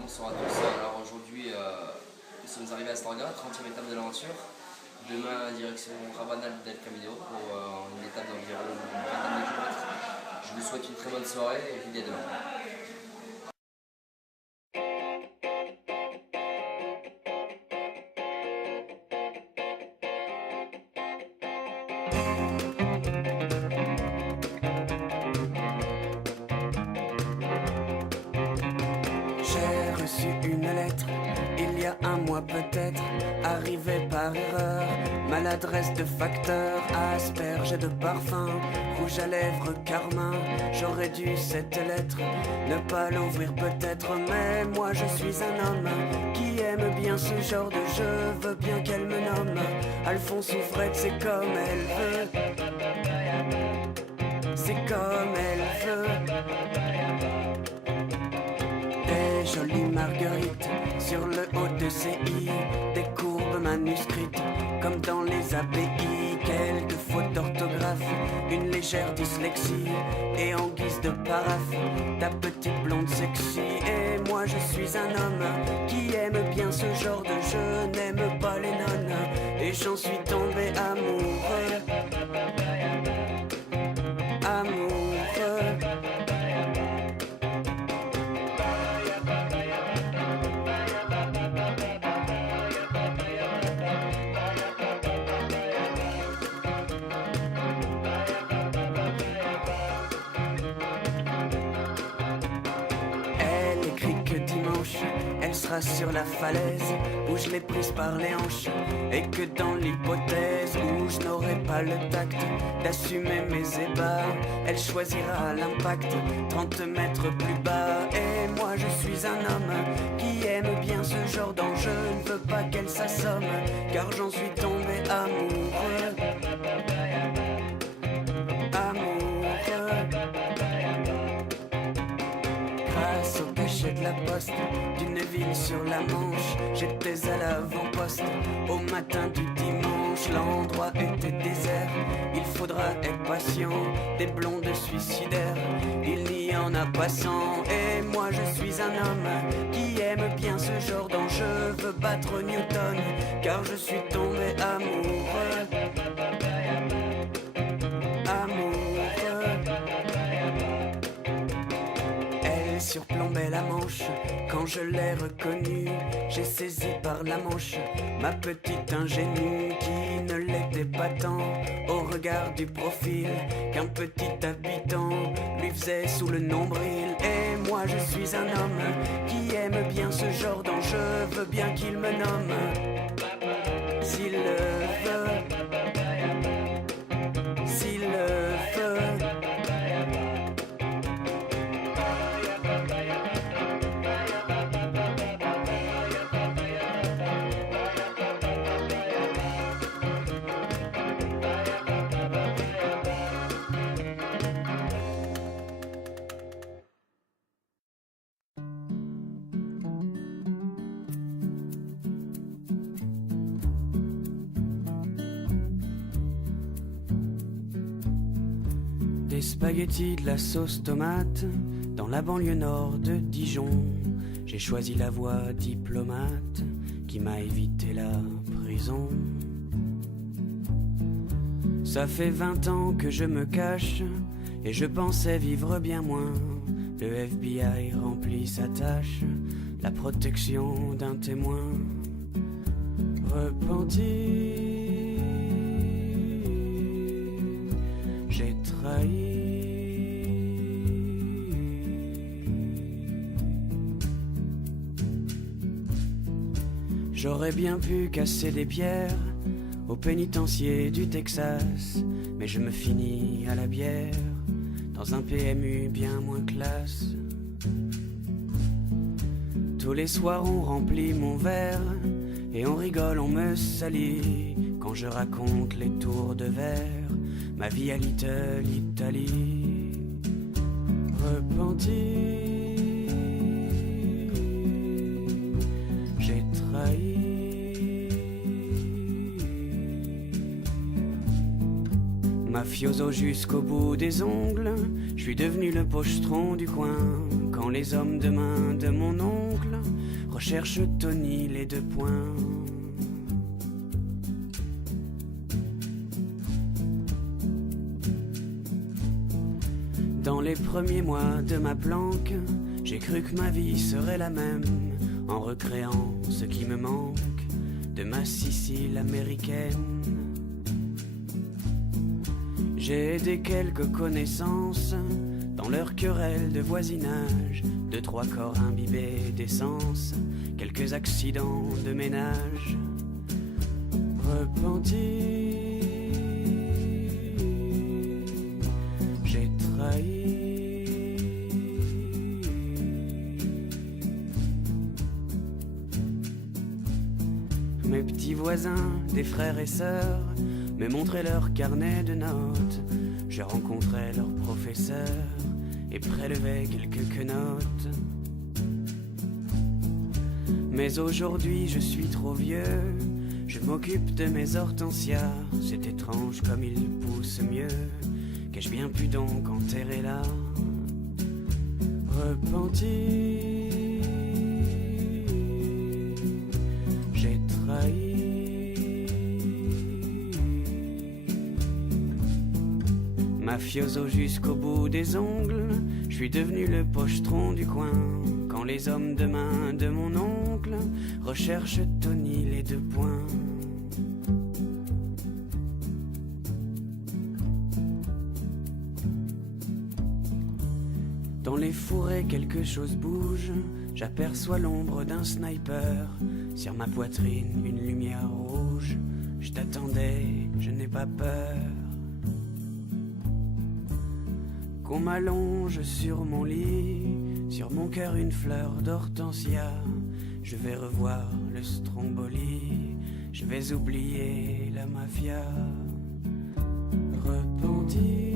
Bonsoir à tous. Alors aujourd'hui, nous sommes arrivés à Astorga, 30e étape de l'aventure. Demain, direction Rabanal d'El Camino pour une étape d'environ une vingtaine de kilomètres. Je vous souhaite une très bonne soirée et je vous dis à demain. J'ai reçu une lettre, il y a un mois peut-être, arrivée par erreur, maladresse de facteur, asperge de parfum, rouge à lèvres carmin. J'aurais dû cette lettre ne pas l'ouvrir peut-être, mais moi je suis un homme qui aime bien ce genre de jeu, veux bien qu'elle me nomme Alphonse ou Fred, c'est comme elle veut, c'est comme elle veut. Des jolies marguerites sur le haut de ses i, des courbes manuscrites comme dans les API, quelques fautes d'orthographe, une légère dyslexie, et en guise de paraphe, ta petite blonde sexy. Et moi je suis un homme qui aime bien ce genre de jeu, n'aime pas les nonnes, et j'en suis tombé amoureux, amoureux. Elle sera sur la falaise où je l'ai prise par les hanches, et que dans l'hypothèse où je n'aurai pas le tact d'assumer mes ébats, elle choisira l'impact 30 mètres plus bas. Et moi je suis un homme qui aime bien ce genre d'enjeu, ne veux pas qu'elle s'assomme car j'en suis tombé amoureux, amoureux. Grâce au cachet de la poste d'une ville sur la Manche, j'étais à l'avant-poste au matin du dimanche. L'endroit était désert, il faudra être patient, des blondes suicidaires, il n'y en a pas 100. Et moi je suis un homme qui aime bien ce genre d'enjeu, veux battre Newton car je suis tombé amoureux, amoureux. Surplombait la Manche, quand je l'ai reconnue, j'ai saisi par la manche ma petite ingénue qui ne l'était pas tant au regard du profil qu'un petit habitant lui faisait sous le nombril. Et moi je suis un homme qui aime bien ce genre d'enjeu, veux bien qu'il me nomme s'il le veut, s'il le veut. Des spaghettis, de la sauce tomate, dans la banlieue nord de Dijon. J'ai choisi la voie diplomate qui m'a évité la prison. Ça fait 20 ans que je me cache et je pensais vivre bien moins. Le FBI remplit sa tâche, la protection d'un témoin. Repenti, j'ai trahi. J'aurais bien pu casser des pierres au pénitencier du Texas, mais je me finis à la bière dans un PMU bien moins classe. Tous les soirs on remplit mon verre et on rigole, on me salit quand je raconte les tours de verre, ma vie à Little Italy. Repenti, j'ai trahi. Mafioso jusqu'au bout des ongles, je suis devenu le pochetron du coin. Quand quand les hommes de main de mon oncle recherchent Tony les 2 points. Dans les premiers mois de ma planque, j'ai cru que ma vie serait la même, en recréant ce qui me manque de ma Sicile américaine. J'ai aidé quelques connaissances dans leur querelle de voisinage, 2-3 corps imbibés d'essence, quelques accidents de ménage. Repenti, j'ai trahi. Mes petits voisins, des frères et sœurs, me montraient leur carnet de notes. Je rencontrais leurs professeurs et prélevais quelques quenottes. Mais aujourd'hui je suis trop vieux, je m'occupe de mes hortensias. C'est étrange comme ils poussent mieux, qu'ai-je bien pu donc enterrer là. Repenti, j'ai trahi. Mafioso jusqu'au bout des ongles, je suis devenu le pochetron du coin, quand les hommes de main de mon oncle recherchent Tony les 2 points. Dans les fourrés quelque chose bouge, j'aperçois l'ombre d'un sniper. Sur ma poitrine une lumière rouge, je t'attendais, je n'ai pas peur. Qu'on m'allonge sur mon lit, sur mon cœur une fleur d'hortensia. Je vais revoir le Stromboli, je vais oublier la mafia. Repenti,